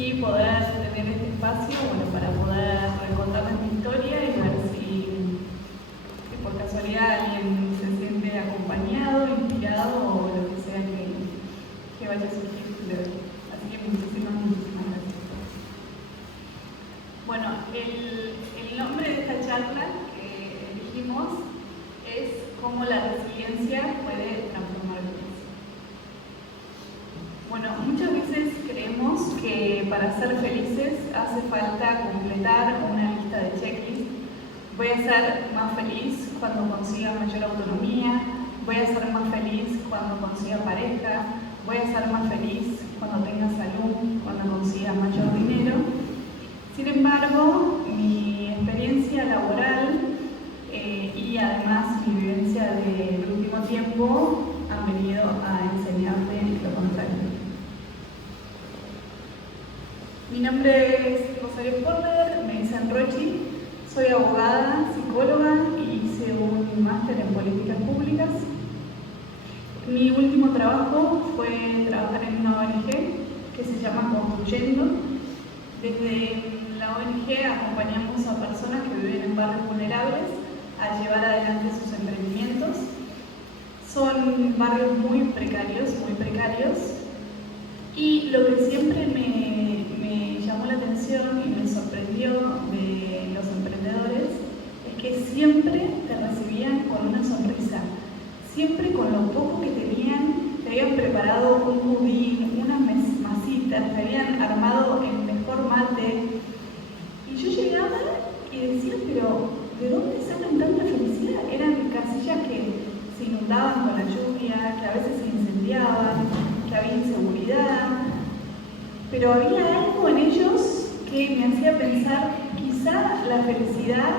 y poder tener este espacio para poder recontarles mi historia y ver si por casualidad alguien se siente acompañado, inspirado o lo que sea que vaya a surgir de hoy. Así que muchísimas gracias. Bueno, el nombre de esta charla que elegimos es cómo la resiliencia puede transformar vidas. Bueno, muchas veces creemos que para ser felices hace falta completar una lista de checklists. Voy a ser más feliz cuando consiga mayor autonomía, voy a ser más feliz cuando consiga pareja, voy a ser más feliz cuando tenga salud, cuando consiga mayor dinero. Sin embargo, mi experiencia laboral y además mi vivencia del último tiempo han venido a enseñarme lo contrario. Mi nombre es Rosario Porter, me dicen Rochi, soy abogada, psicóloga y hice un máster en políticas públicas. Mi último trabajo fue trabajar en una ONG que se llama Construyendo. Desde la ONG acompañamos a personas que viven en barrios vulnerables a llevar adelante sus emprendimientos. Son barrios muy precarios, y lo que siempre me llamó la atención y me sorprendió de los emprendedores es que siempre te recibían con una sonrisa, siempre con lo poco que tenían, te habían preparado un budín, unas masitas, te habían armado el mejor mate. Y yo llegaba y decía, pero ¿de dónde sacan tanta felicidad? Eran casillas que se inundaban con la lluvia, que a veces se incendiaban, que había inseguridad, pero había algo en ellos que me hacía pensar, quizá la felicidad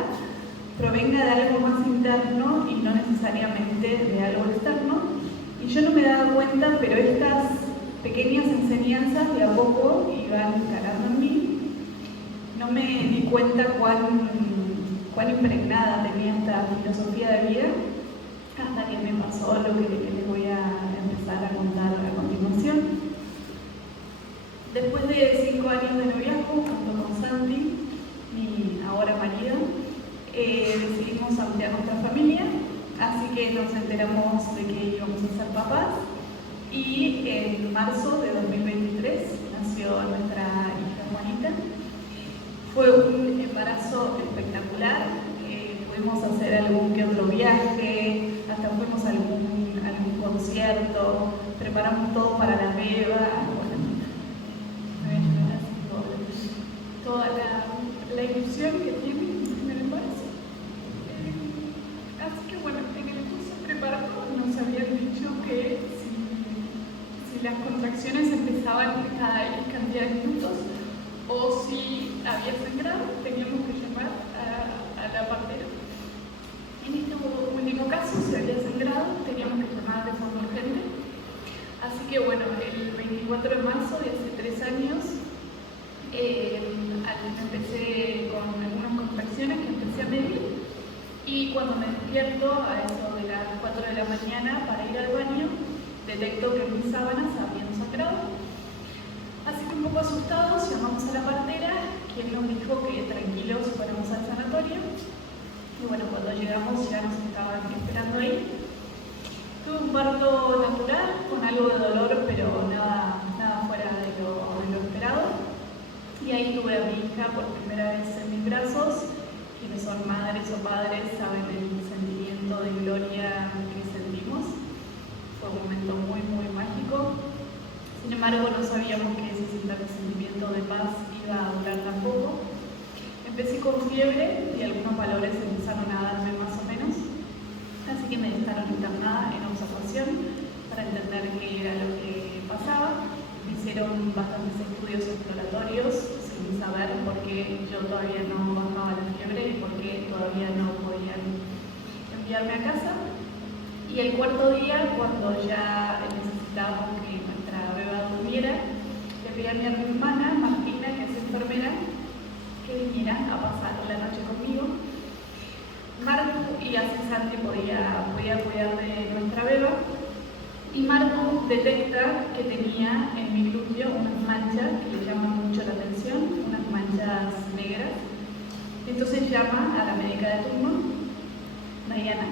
provenga de algo más interno y no necesariamente de algo externo, y yo no me daba cuenta, pero estas pequeñas enseñanzas de a poco iban calando en mí. No me di cuenta cuán impregnada tenía esta filosofía de vida hasta que me pasó lo que les voy a empezar a contar a continuación. Después de 5 años de noviazgo, junto con Santi, mi ahora marido, decidimos ampliar nuestra familia, así que nos enteramos de que íbamos a ser papás y en marzo de 2023 nació nuestra hija Juanita. Fue un embarazo espectacular, pudimos hacer algún que otro viaje, hasta fuimos a algún concierto, preparamos todo para la beba. Toda la ilusión que tiene en el embarazo. Así que bueno, en el curso preparatorio nos habían dicho que si las contracciones empezaban cada X cantidad de minutos o si había sangrado, teníamos que llamar a la partera. En este último caso, si había sangrado, teníamos que llamar de forma urgente. Así que bueno, el 24 de marzo de hace 3 años, empecé con algunas contracciones que empecé a medir, y cuando me despierto a eso de las 4 de la mañana para ir al baño, detecto que mis sábanas habían sangrado. Así que un poco asustados llamamos a la partera, quien nos dijo que tranquilos fuéramos al sanatorio. Y bueno, cuando llegamos ya nos estaban esperando ahí. Tuve un parto natural con algo de dolor, pero nada fuera de lo esperado. Y ahí tuve a mi hija por primera vez en mis brazos. Quienes son madres o padres saben el sentimiento de gloria que sentimos. Fue un momento muy mágico. Sin embargo, no sabíamos que ese sentimiento de paz iba a durar tan poco. Empecé con fiebre y algunos valores empezaron a darme más o menos. Así que me dejaron internada en observación para entender qué era lo que pasaba. Me hicieron bastantes estudios exploratorios sin saber por qué yo todavía no bajaba la fiebre y por qué todavía no podían enviarme a casa. Y el cuarto día, cuando ya necesitábamos que nuestra beba durmiera, le pedí a mi hermana Martina, que es enfermera, que viniera a pasar la noche conmigo. Martu, y así Santi podía cuidar de nuestra beba. Y Martu detecta que tenía en mi glúteo unas manchas que le llaman mucho la Entonces llama a la médica de turno, Diana,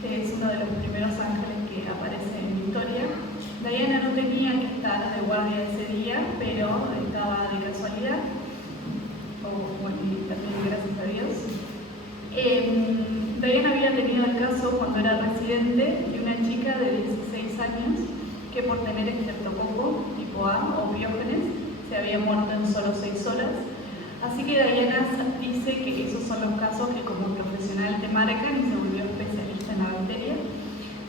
que es uno de los primeros ángeles que aparece en la historia. Diana no tenía que estar de guardia ese día, pero estaba de casualidad, bueno, y también gracias a Dios. Diana había tenido el caso cuando era residente de una chica de 16 años que por tener estreptococo tipo A o biógenes se había muerto en solo 6 horas. Así que Diana dice que esos son los casos que como profesional te marcan y se volvió especialista en la bacteria.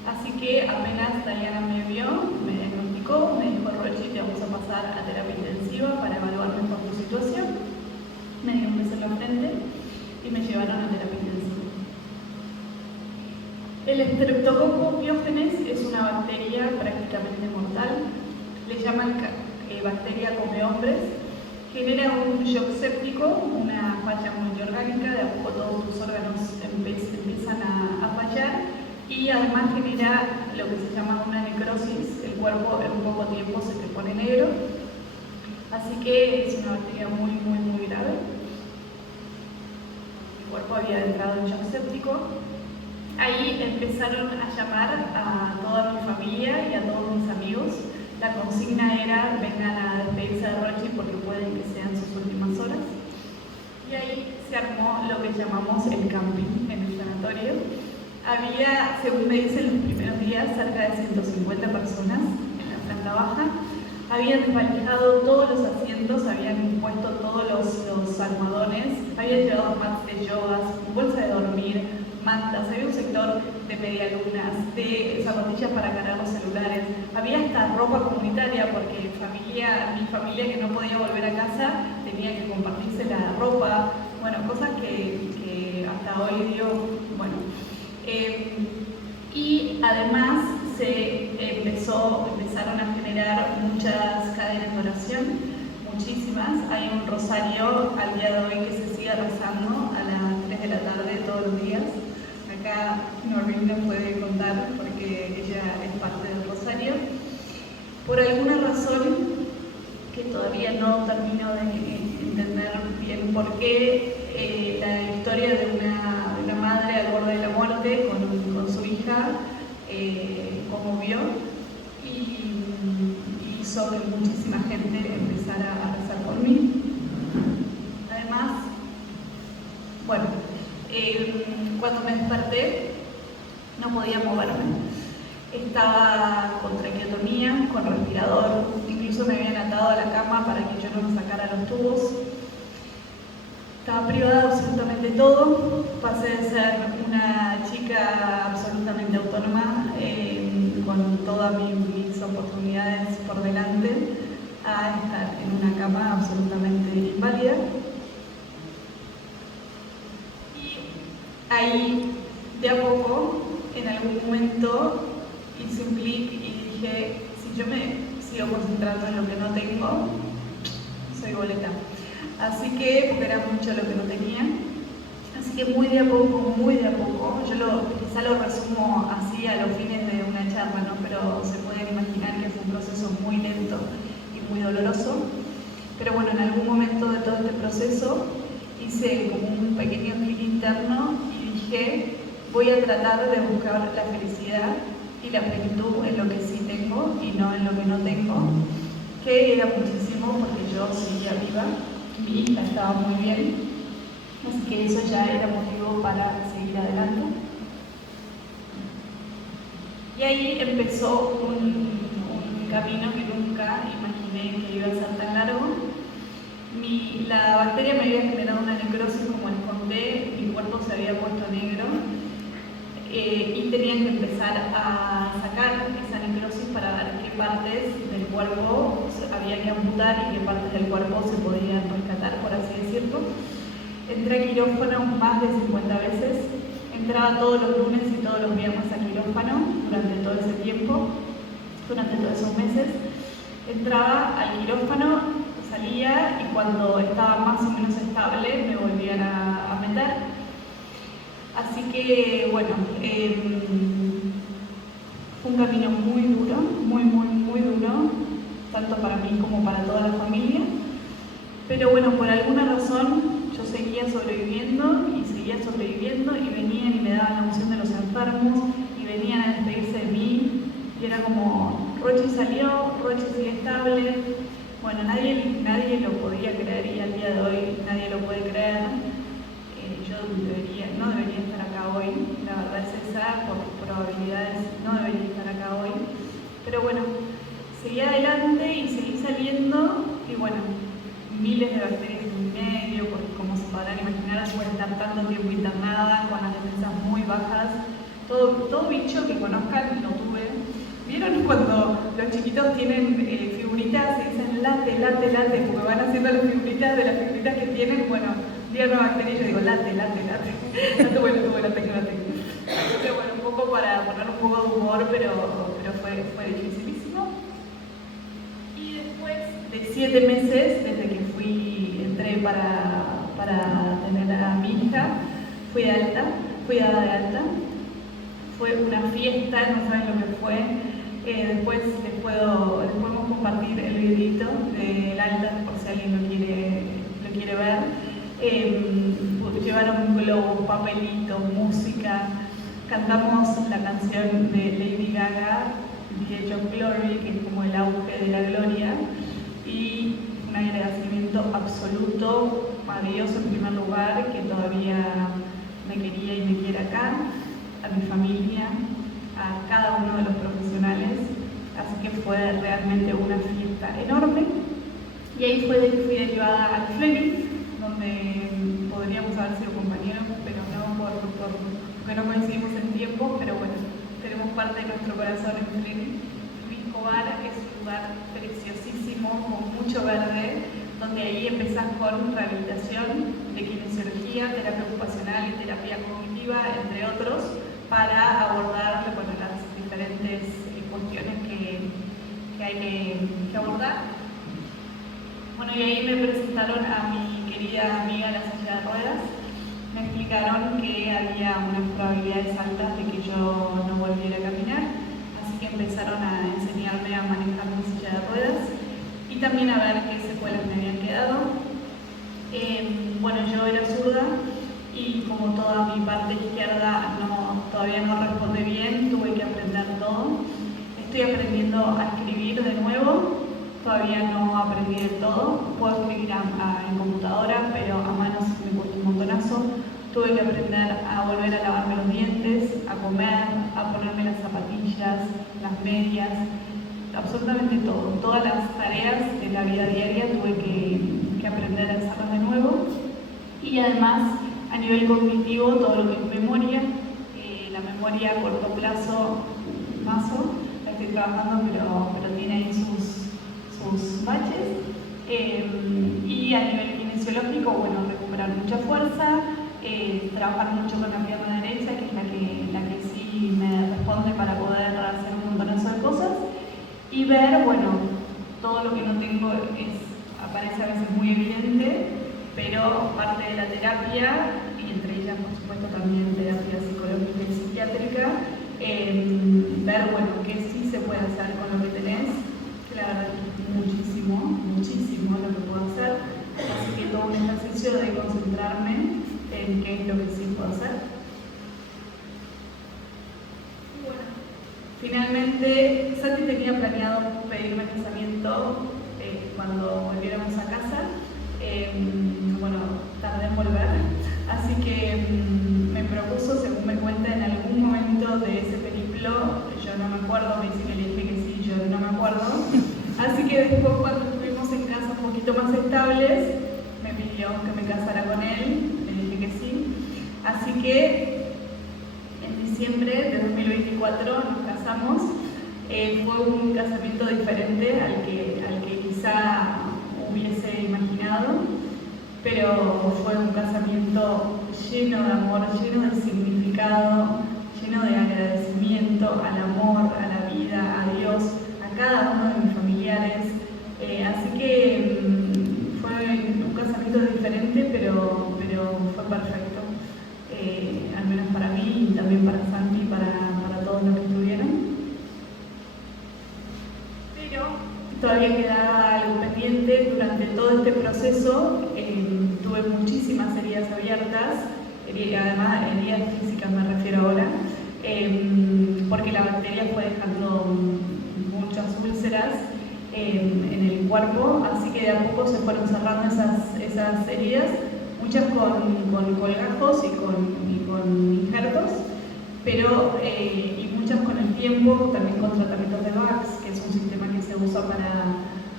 Así que apenas Diana me vio, me diagnosticó, me dijo: Rochi, te vamos a pasar a terapia intensiva para evaluar mejor tu situación. Me dio un beso en la frente y me llevaron a terapia intensiva. El Streptococcus pyogenes es una bacteria prácticamente mortal. Le llaman bacteria come hombres. Genera un shock séptico, una falla multiorgánica, de a poco todos tus órganos empiezan a fallar, y además genera lo que se llama una necrosis. El cuerpo en poco tiempo se te pone negro, así que es una bacteria muy grave. El cuerpo había entrado en shock séptico. Ahí empezaron a llamar a toda mi familia y a todos mis amigos. La consigna era: vengan a despedirse de Rochi porque pueden que sean sus últimas horas. Y ahí se armó lo que llamamos el camping en el sanatorio. Había, según me dicen, los primeros días cerca de 150 personas en la planta baja. Habían desvalijado todos los asientos, habían puesto todos los almohadones, habían llevado mats de yoga, bolsa de dormir, mantas, había un sector de medialunas, de zapatillas para cargar los celulares, había hasta ropa comunitaria porque mi familia que no podía volver a casa tenía que compartirse la ropa, bueno, cosas que hasta hoy bueno. Y además empezaron a generar muchas cadenas de oración, muchísimas. Hay un rosario al día de hoy que se sigue rezando a las 3 de la tarde todos los días. Acá Norvina puede contar porque ella es parte del rosario. Por alguna razón que todavía no termino de entender bien por qué, la historia de una madre al borde de la muerte con su hija conmovió y hizo que muchísima gente empezara a rezar por mí. Además, bueno, cuando me desperté no podía moverme. Estaba con traqueotomía, con respirador, incluso me habían atado a la cama para que yo no me sacara los tubos. Estaba privada de absolutamente todo. Pasé de ser una chica absolutamente autónoma, con todas mis oportunidades por delante, a estar en una cama absolutamente inválida. Y ahí, de a poco, en algún momento, hice un clic y dije: si yo me sigo concentrando en lo que no tengo, soy boleta. Así que, porque era mucho lo que no tenía, así que muy de a poco, yo quizá lo resumo así a los fines de una charla, ¿no? Pero se pueden imaginar que fue un proceso muy lento y muy doloroso. Pero bueno, en algún momento de todo este proceso hice como un pequeño clic interno y dije: voy a tratar de buscar la felicidad y la plenitud en lo que sí tengo y no en lo que no tengo, que era muchísimo porque yo seguía viva, mi hija estaba muy bien, así que eso ya era motivo para seguir adelante. Y ahí empezó un camino que nunca imaginé que iba a ser tan largo. La bacteria me había generado una necrosis, como les conté, mi cuerpo se había puesto negro, y tenían que empezar a sacar esa necrosis para ver qué partes del cuerpo había que amputar y qué partes del cuerpo se podían rescatar, por así decirlo. Entré a quirófano más de 50 veces, entraba todos los lunes y todos los viernes a quirófano durante todo ese tiempo, durante todos esos meses. Entraba al quirófano, salía y cuando estaba más o menos estable me volvían a meter. Así que, bueno, fue un camino muy duro, muy duro, tanto para mí como para toda la familia. Pero bueno, por alguna razón yo seguía sobreviviendo y venían y me daban la unción de los enfermos y venían a despedirse de mí y era como, Rochi salió, Rochi sigue estable. Bueno, nadie lo podía creer y al día de hoy nadie lo puede creer. Yo no debería estar acá hoy, la verdad es esa, por probabilidades no debería estar acá hoy. Pero bueno, seguí adelante y seguí saliendo y bueno, miles de bacterias en mi medio, porque como se podrán imaginar, después de estar tanto tiempo internada, con las defensas muy bajas, todo bicho que conozcan lo tuve. ¿Vieron cuando los chiquitos tienen figuritas y dicen late, late, late, porque van haciendo las figuritas de las figuritas que tienen? Bueno, dieron una bacteria y yo digo late, late, late. No tuve, la tengo. Pero bueno, un poco para poner un poco de humor, pero fue dificilísimo. Y después de 7 meses, desde que entré para tener a mi hija, fui dada de alta. Fue una fiesta, no saben lo que fue. Después les podemos compartir el videito del alta por si alguien lo quiere ver. Llevaron globos, papelitos, música. Cantamos la canción de Lady Gaga, The Age of Glory, que es como el auge de la gloria. Y un agradecimiento absoluto a Dios en primer lugar, que todavía me quería y me quiere acá, a mi familia, a cada uno de los profesionales, así que fue realmente una fiesta enorme. Y ahí fue que fui derivada al Fleming, donde podríamos haber sido compañeros, pero no porque no coincidimos en tiempo, pero bueno, tenemos parte de nuestro corazón en Fleming. Luis Escobar es un lugar preciosísimo, con mucho verde, donde ahí empezás con rehabilitación de kinesiología, terapia ocupacional y terapia cognitiva, entre otros, para abordar las diferentes cuestiones que hay que abordar. Bueno, y ahí me presentaron a mi querida amiga la silla de ruedas. Me explicaron que había unas probabilidades altas de que yo no volviera a caminar, así que empezaron a enseñarme a manejar mi silla de ruedas y también a ver qué secuelas me habían quedado. Bueno, yo era zurda y como toda mi parte izquierda todavía no responde bien, tuve que aprender todo. Estoy aprendiendo a escribir de nuevo, todavía no aprendí de todo. Puedo escribir en computadora, pero a manos me cuesta un montonazo. Tuve que aprender a volver a lavarme los dientes, a comer, a ponerme las zapatillas, las medias, absolutamente todo. Todas las tareas de la vida diaria tuve que aprender a hacerlas de nuevo. Y además, a nivel cognitivo, todo lo que es memoria, la memoria a corto plazo, mazo, la estoy trabajando, pero tiene ahí sus baches. Y a nivel kinesiológico, bueno, recuperar mucha fuerza, trabajar mucho con la pierna derecha, que es la que sí me responde para poder hacer un montonazo de cosas, y ver, bueno, todo lo que no tengo aparece a veces muy evidente, pero parte de la terapia, y entre ellas, por supuesto, también terapia psicológica y psiquiátrica, ver, bueno, qué sí se puede hacer con lo que tenés, que la verdad es muchísimo lo que puedo hacer, así que todo un ejercicio de concentrarme en qué es lo que sí puedo hacer. Y bueno, finalmente, Santi tenía planeado pedirme casamiento cuando volviéramos a casa. Bueno, tardé en volver, así que me propuso, según me cuenta, en algún momento de ese periplo, yo no me acuerdo, me dice que le dije que sí, yo no me acuerdo, así que después cuando estuvimos en casa un poquito más estables, me pidió que me casara con él, le dije que sí, así que en diciembre de 2024 nos casamos. Fue un casamiento diferente al que quizá hubiese imaginado, pero fue un casamiento lleno de amor, lleno de significado, lleno de agradecimiento al amor, a la vida, a Dios, a cada uno de mis familiares. Así que fue un casamiento diferente, pero fue perfecto, al menos para mí y también para Santi y para todos los que estuvieron. Pero todavía quedaba algo pendiente. Durante todo este proceso tuve tuve muchísimas heridas abiertas, además heridas físicas me refiero ahora, porque la bacteria fue dejando muchas úlceras en el cuerpo, así que de a poco se fueron cerrando esas heridas, muchas con colgajos y con injertos, pero y muchas con el tiempo, también con tratamientos de VAX, que es un sistema que se usa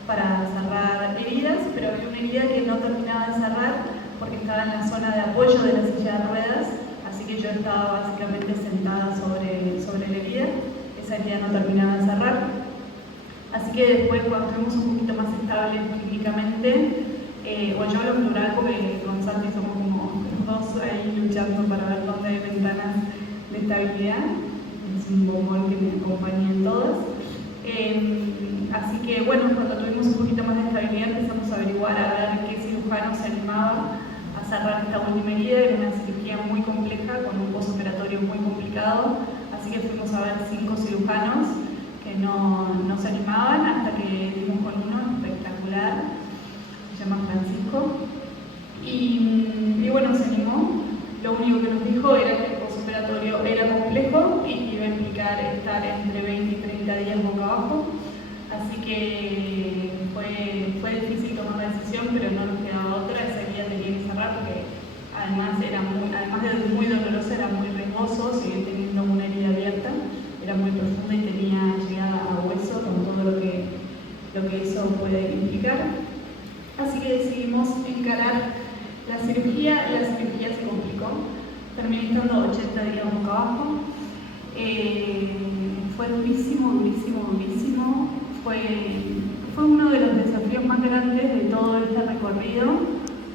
para cerrar heridas, pero había una herida que no terminaba de cerrar porque estaba en la zona de apoyo de la silla de ruedas, así que yo estaba básicamente sentada sobre la herida, esa herida no terminaba de cerrar. Así que después, cuando fuimos un poquito más estables clínicamente, o yo hablo en plural porque con Santi somos como dos ahí luchando para ver dónde hay ventanas de estabilidad, es un bombón que me acompaña en todas. Así que bueno, cuando tuvimos un poquito más de estabilidad empezamos a averiguar a ver qué cirujano se animaba a cerrar esta última herida. Era una cirugía muy compleja, con un postoperatorio muy complicado, así que fuimos a ver 5 cirujanos que no se animaban hasta que dimos con uno espectacular, se llama Francisco, y bueno, se animó. Lo único que nos dijo era que el postoperatorio era complejo y iba a implicar estar entre 20 y 30 días boca abajo, así que fue difícil tomar la decisión, pero no nos quedaba otra, esa herida tenía que cerrar porque además de muy dolorosa, era muy riesgoso, seguir teniendo una herida abierta, era muy profunda y tenía llegada a hueso con todo lo que eso puede implicar. Así que decidimos encarar la cirugía se complicó, terminé estando 80 días boca abajo, fue durísimo, fue uno de los desafíos más grandes de todo este recorrido,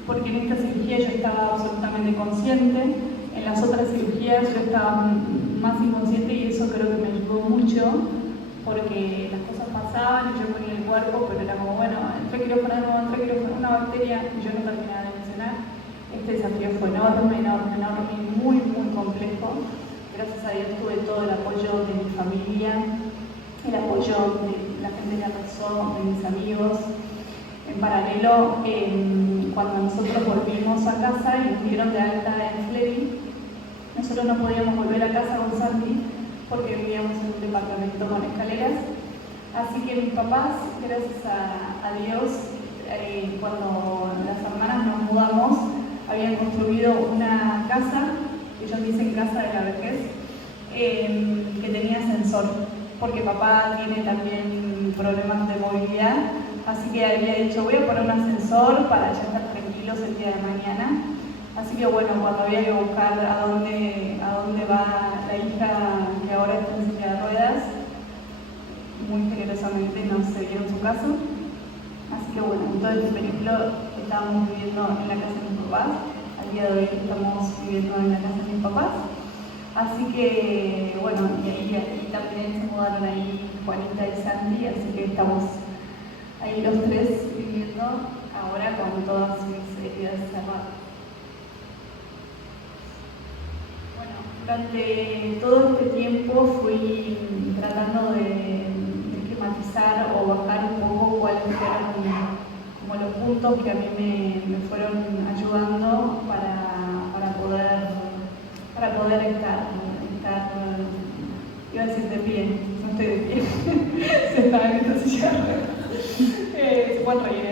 porque en esta cirugía yo estaba absolutamente consciente, en las otras cirugías yo estaba más inconsciente y eso creo que me ayudó mucho, porque las cosas pasaban y yo ponía el cuerpo, pero era como, bueno, entré quirófano, una bacteria, y yo no terminaba de mencionar. Este desafío fue enorme, muy complejo. Gracias a Dios tuve todo el apoyo de mi familia, el apoyo de la gente que rezó, de mis amigos. En paralelo, cuando nosotros volvimos a casa y nos dieron de alta en Flery, nosotros no podíamos volver a casa con Santi porque vivíamos en un departamento con escaleras. Así que mis papás, gracias a Dios, cuando las hermanas nos mudamos, habían construido una casa, ellos dicen casa de la vejez, que tenía ascensor, porque papá tiene también problemas de movilidad, así que había dicho, voy a poner un ascensor para ya estar tranquilos el día de mañana. Así que bueno, cuando había que buscar a dónde va la hija que ahora está en silla de ruedas, muy generosamente nos cedieron su casa. Así que bueno, en todo este periplo estábamos viviendo en la casa de mis papás. Al día de hoy estamos viviendo en la casa de mis papás. Así que bueno, y también se mudaron ahí Juanita y Santi, así que estamos ahí los tres viviendo ahora con todas mis heridas cerradas. Durante todo este tiempo fui tratando de esquematizar o bajar un poco cuáles eran como los puntos que a mí me fueron ayudando para poder estar, iba a decir de pie, no estoy de pie, sentada en esta silla de ruedas. Se pueden reír,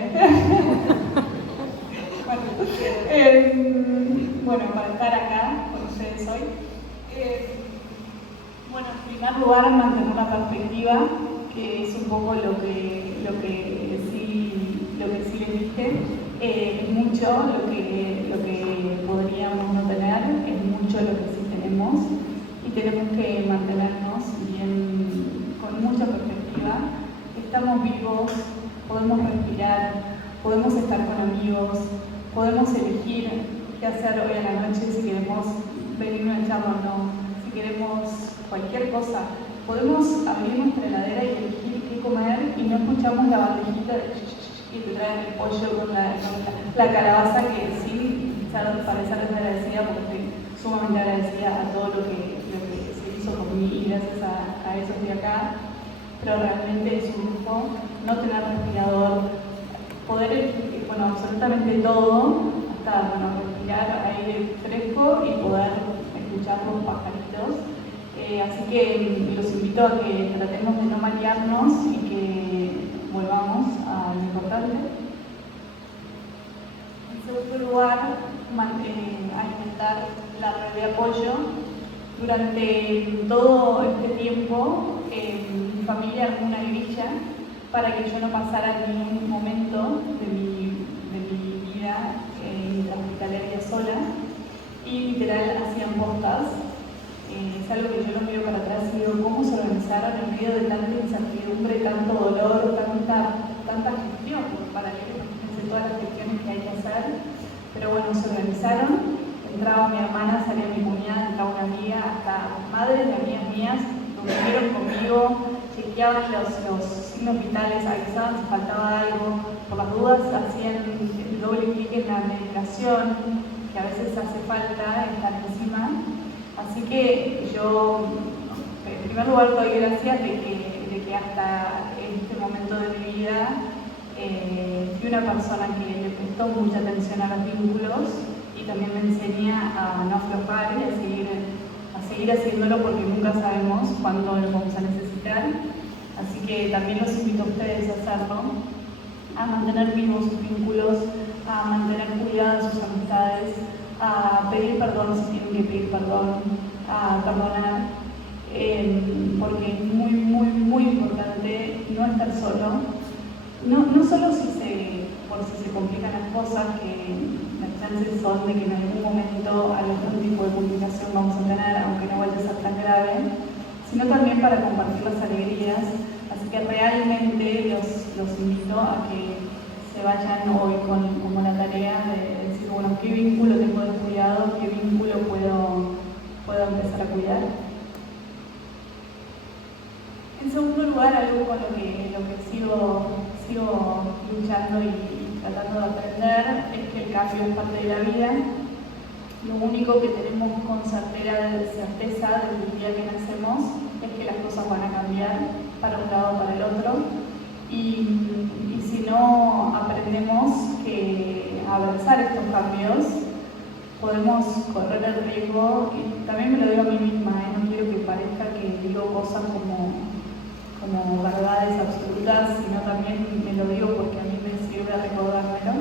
bueno, para estar acá con ustedes hoy. Bueno, en primer lugar, mantener una perspectiva, que es un poco lo que sí les dije. Es mucho lo que podríamos no tener, es mucho lo que sí tenemos, y tenemos que mantenernos bien, con mucha perspectiva. Estamos vivos, podemos respirar, podemos estar con amigos, podemos elegir qué hacer hoy a la noche, si queremos venir a una charla o no, si queremos cualquier cosa. Podemos abrir nuestra heladera y elegir qué comer y no escuchamos la bandejita que te traen el pollo con la calabaza, que sin parecer desagradecida, porque estoy sumamente agradecida a todo lo que se hizo por mí y gracias a eso estoy acá. Pero realmente es un lujo no tener respirador, poder elegir, bueno, absolutamente todo, hasta gusta, bueno, respirar aire fresco y poder escuchar los pajaritos. Así que los invito a que tratemos de no marearnos y que volvamos a lo importante. En segundo lugar, alimentar la red de apoyo. Durante todo este tiempo, mi familia armó una grilla para que yo no pasara ningún momento de mi vida hospitalaria sola, y literal hacían postas. Es algo que yo lo miro para atrás y digo, ¿cómo se organizaron en medio de tanta incertidumbre, tanto dolor, tanta gestión? Para que imagínense todas las gestiones que hay que hacer. Pero bueno, se organizaron. Entraba mi hermana, salía mi cuñada, entraba una amiga, hasta madres de amigas mías durmieron conmigo, chequeaban los signos vitales, avisaban si faltaba algo, por las dudas hacían el doble clic en la medicación, que a veces hace falta estar encima. Así que yo, en primer lugar, doy gracias de que hasta este momento de mi vida fui una persona que le prestó mucha atención a los vínculos y también me enseña a no aflojar y a seguir haciéndolo, porque nunca sabemos cuándo lo vamos a necesitar. Así que también los invito a ustedes a hacerlo, a mantener vivos sus vínculos, a mantener cuidadas sus amistades, a pedir perdón si tienen que pedir perdón, a perdonar, porque es muy, muy, muy importante no estar solo. No solo por si se complican las cosas, que las chances son de que en algún momento algún tipo de complicación vamos a tener, aunque no vaya a ser tan grave, sino también para compartir las alegrías. Así que realmente los invito a que se vayan hoy con la tarea de decir, bueno, ¿qué vínculo tengo descuidado? ¿Qué vínculo puedo empezar a cuidar? En segundo lugar, algo con lo que sigo luchando y tratando de aprender es que el cambio es parte de la vida. Lo único que tenemos con certeza desde el día que nacemos es que las cosas van a cambiar para un lado o para el otro. Y si no aprendemos a abrazar estos cambios, podemos correr el riesgo, y también me lo digo a mí misma, no quiero que parezca que digo cosas como verdades absolutas, sino también me lo digo porque a mí me sirve recordármelo.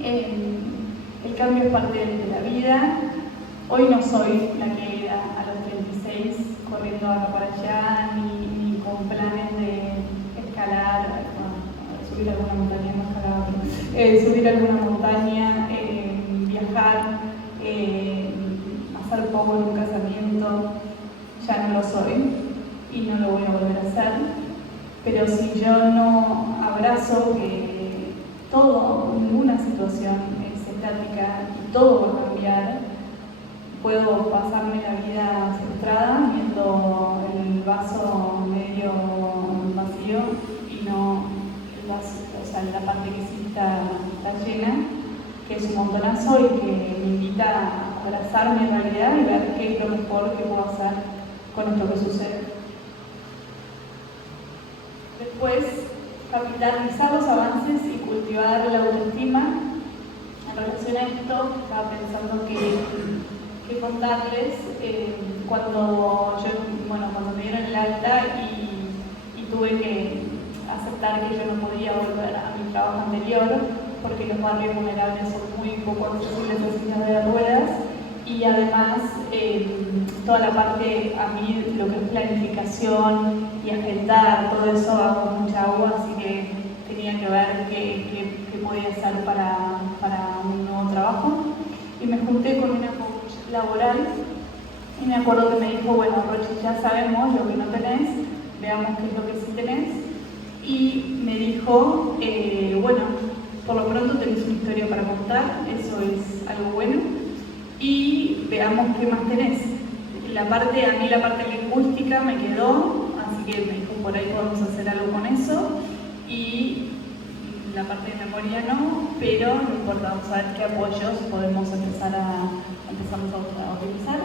El cambio es parte de la vida. Hoy no soy la que era a los 36, corriendo acá para allá, ni con planes de escalar, subir alguna montaña, no escalar, subir alguna montaña, viajar, hacer poco en un casamiento. Ya no lo soy y no lo voy a volver a hacer. Pero si yo no abrazo que ninguna situación es estática y todo va a cambiar, puedo pasarme la vida frustrada viendo el vaso medio vacío y no el vaso, la parte que sí está llena, que es un montonazo y que me invita a abrazar mi realidad y ver qué es lo mejor que puedo hacer con esto que sucede. Después, capitalizar los avances y cultivar la autoestima. En relación a esto, estaba pensando que contarles cuando me dieron el alta y tuve que aceptar que yo no podía volver a mi trabajo anterior porque los barrios vulnerables son muy poco accesibles a sillas de ruedas, y además toda la parte, a mí lo que es planificación y agendar, todo eso hago mucha agua, así que tenía que ver qué podía hacer para un nuevo trabajo. Y me junté con una coach laboral y me acuerdo que me dijo, bueno, Rochi, ya sabemos lo que no tenés, veamos qué es lo que sí tenés. Y me dijo, bueno, por lo pronto tenés una historia para contar, eso es algo bueno, y veamos qué más tenés. A mí la parte lingüística me quedó, así que me dijo, por ahí podemos hacer algo con eso, y la parte de memoria no, pero no importa, vamos a ver qué apoyos podemos empezamos a utilizar.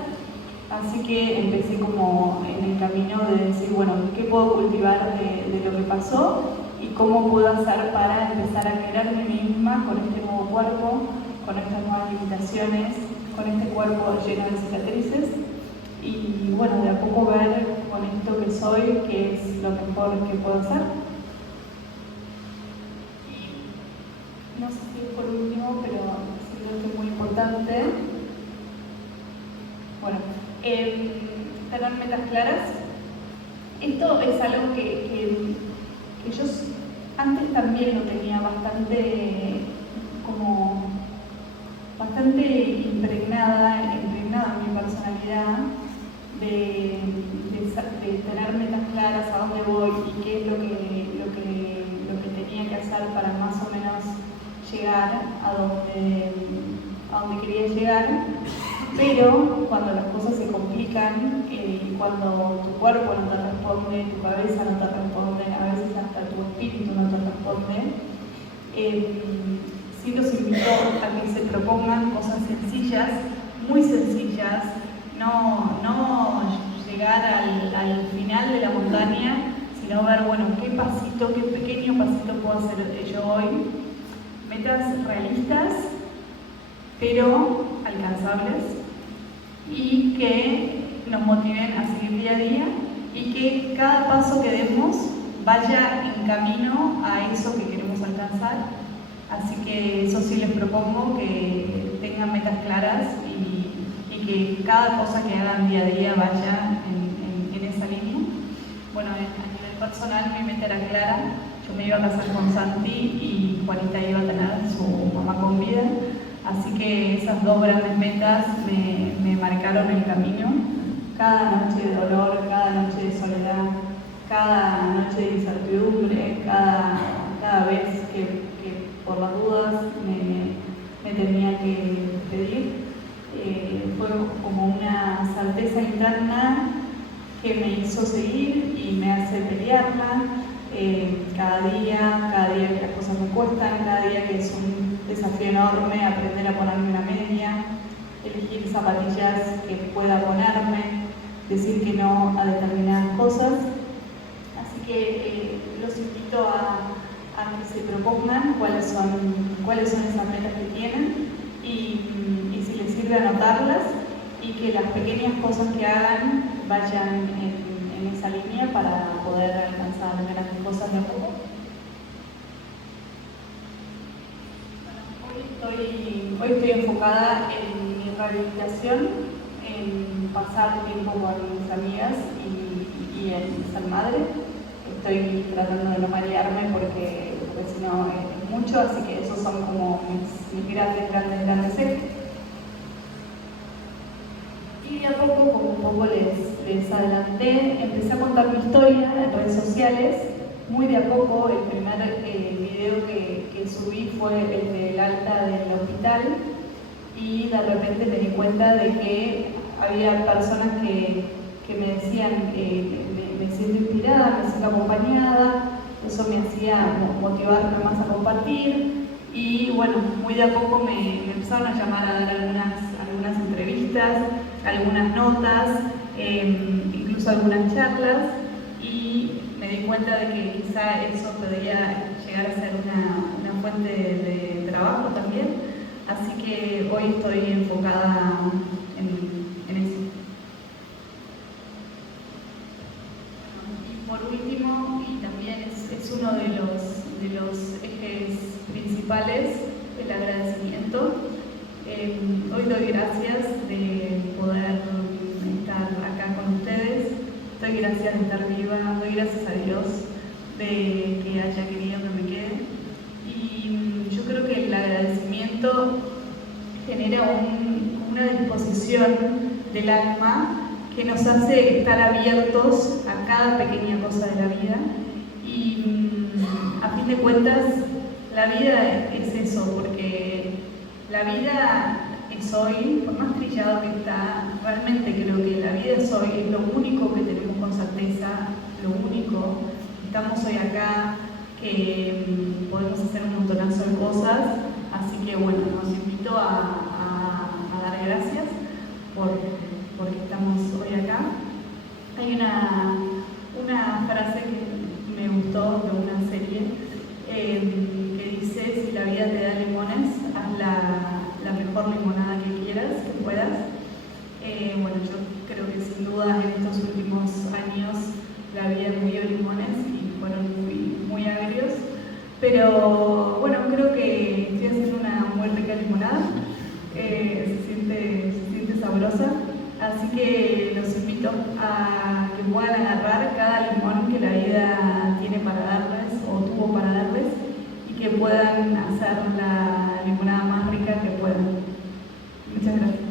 Así que empecé como en el camino de decir, bueno, ¿qué puedo cultivar de lo que pasó? Y cómo puedo hacer para empezar a quererme misma con este nuevo cuerpo, con estas nuevas limitaciones, con este cuerpo lleno de cicatrices y bueno, de a poco ver con esto que soy qué es lo mejor que puedo hacer. Y no sé si es por último, pero siento que es muy importante. Bueno, tener metas claras. Esto es algo que yo antes también lo tenía bastante impregnada en mi personalidad de tener metas claras, a dónde voy y qué es lo que tenía que hacer para más o menos llegar a donde quería llegar. Pero cuando las cosas se complican y cuando tu cuerpo no te responde, tu cabeza no te responde, a veces hasta tu espíritu no te responde, sí los invito a que se propongan cosas sencillas, muy sencillas, no llegar al final de la montaña, sino ver, bueno, qué pequeño pasito puedo hacer yo hoy. Metas realistas, pero alcanzables y que nos motiven a seguir día a día y que cada paso que demos vaya en camino a eso que queremos alcanzar. Así que eso sí les propongo, que tengan metas claras y que cada cosa que hagan día a día vaya en esa línea. Bueno, a nivel personal mi meta era clara. Yo me iba a casar con Santi y Juanita iba a tener su mamá con vida. Así que esas dos grandes metas me marcaron el camino. Cada noche de dolor, cada noche de soledad, cada noche de incertidumbre, cada vez que por las dudas me tenía que despedir, fue como una certeza interna que me hizo seguir y me hace pelearla. Cada día que las cosas me cuestan, cada día que es un desafío enorme aprender a ponerme una media, elegir zapatillas que pueda ponerme, decir que no a determinadas cosas. Así que los invito a que se propongan cuáles son esas metas que tienen y si les sirve anotarlas y que las pequeñas cosas que hagan vayan en esa línea para poder alcanzar grandes cosas de a poco. Hoy estoy enfocada en mi rehabilitación, en pasar tiempo con mis amigas y en ser madre. Estoy tratando de no marearme porque si no es mucho, así que esos son como mis grandes ejes. Y de a poco, como un poco les adelanté, empecé a contar mi historia en redes sociales, muy de a poco. El primer video que subí fue el del alta del hospital y de repente me di cuenta de que había personas que me decían que me siento inspirada, me siento acompañada, eso me hacía motivarme más a compartir y bueno, muy de a poco me empezaron a llamar a dar algunas entrevistas, algunas notas, incluso algunas charlas y me di cuenta de que quizá eso podría llegar a ser una fuente de trabajo también, así que hoy estoy enfocada en eso. Y por último, y también es uno de los ejes principales, el agradecimiento. Hoy doy gracias de poder estar acá con ustedes, doy gracias de estar viva, doy gracias a Dios de que haya querido que me quede. Y yo creo que el agradecimiento genera una disposición del alma que nos hace estar abiertos a cada pequeña cosa de la vida. Y a fin de cuentas, la vida es eso, porque la vida es hoy, por más trillado que está, realmente creo que la vida es hoy, es lo único que tenemos con certeza, lo único. Estamos hoy acá, que podemos hacer un montonazo de cosas, así que bueno, los invito a dar gracias porque estamos hoy acá. Hay una frase que me gustó de una serie que dice: si la vida te da limones, hazla Pero bueno, creo que estoy haciendo una muy rica limonada, se siente sabrosa, así que los invito a que puedan agarrar cada limón que la vida tiene para darles o tuvo para darles y que puedan hacer la limonada más rica que puedan. Muchas gracias.